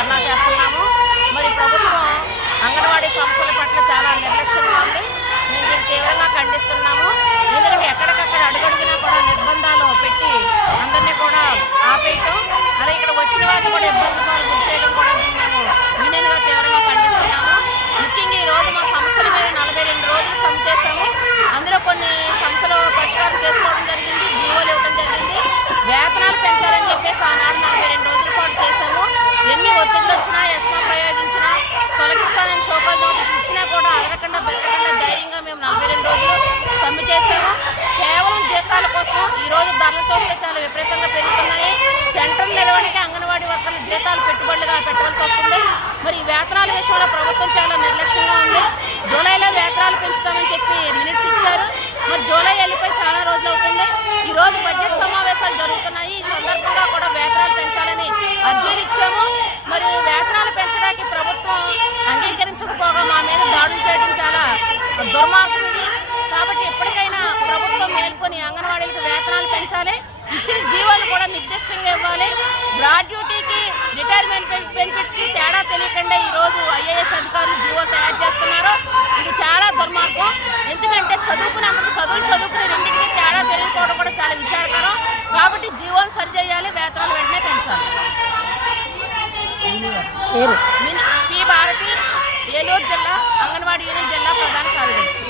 ధర్నా చేస్తున్నాము. మరి ప్రభుత్వం అంగన్వాడీ సమస్యల పట్ల చాలా నిర్లక్ష్యంగా ఉంది. మేము దీన్ని తీవ్రంగా ఖండిస్తున్నాము. ఎందుకంటే ఎక్కడికక్కడ అడుగడుగునా కూడా నిర్బంధాలు పెట్టి అందరినీ కూడా ఆపేయటం, అలాగే ఇక్కడ వచ్చిన వారిని కూడా ఇబ్బందులు గురి చేయడం కూడా దీన్ని మేము యూనియన్గా తీవ్రంగా ఖండిస్తున్నాము. ముఖ్యంగా ఈరోజు మా సమస్యల మీద 42 రోజులు సమ్మె చేశాము. అందులో కొన్ని సమస్యలు పరిష్కారం చేసుకోవడం జరిగింది, జీవోలు ఇవ్వడం జరిగింది. వేతనాలు పెంచాలని చెప్పేసి ఆనాడు 42 రోజుల పాటు చేశాము. ఎన్ని ఒత్తిళ్ళు వచ్చినా, ఎస్మా ప్రయోగించినా, తొలగిస్తానని షోకాజ్ నోటీసులు ఇచ్చినా కూడా అదనకుండా బెదరకుండా ధైర్యంగా మేము 42 రోజులు సమ్మె చేశాము. కేవలం జీతాల కోసం ఈరోజు ధరలు చూస్తే చాలా విపరీతంగా పెరుగుతున్నాయి. సెంట్రల్ నిర్వహణకి అంగన్వాడీ వర్కర్ల జీతాలు పెట్టుబడులుగా పెట్టవలసి వస్తుంది. మరి ఈ వేతనాల విషయంలో ప్రభుత్వం చాలా నిర్లక్ష్యంగా ఉంది. జూలైలో వేతనాలు పెంచుతామని చెప్పి మినిట్స్ ఇచ్చారు. మరి జూలై వెళ్ళిపోయి చాలా రోజులు అవుతుంది. ఈరోజు బడ్జెట్ సమావేశాలు జరుగుతున్నాయి. ఈ సందర్భంగా కూడా వేతనాలు పెంచాలని అర్జీలు ఇచ్చాము. మరి వేతనాలు పెంచడానికి ప్రభుత్వం అంగీకరించకపోగా మా మీద దాడులు చేయడం చాలా దుర్మార్గం ఇది. కాబట్టి ఎప్పటికైనా ప్రభుత్వం మేల్కొని అంగన్వాడీలకు వేతనాలు పెంచాలి, ఇచ్చిన జీవాలు కూడా నిర్దిష్టంగా ఇవ్వాలి. గ్రాడ్యుటీకి, రిటైర్మెంట్ బెనిఫిట్స్కి తేడా తెలియకుండా ఈరోజు ఐఏఎస్ అధికారులు జీవోలు తయారు చేస్తున్నారు. ఇది చాలా దుర్మార్గం. ఎందుకంటే చదువుకున్నందుకు చదువుకుని రెండింటికి తేడా తెలియకపోవడం కూడా చాలా విచారకరం. కాబట్టి జీవోలు సరిచేయాలి, వేతనాలు వెంటనే పెంచాలి. పి భారతి, ఏలూరు జిల్లా అంగన్వాడీ యూనియన్ జిల్లా ప్రధాన కార్యదర్శి.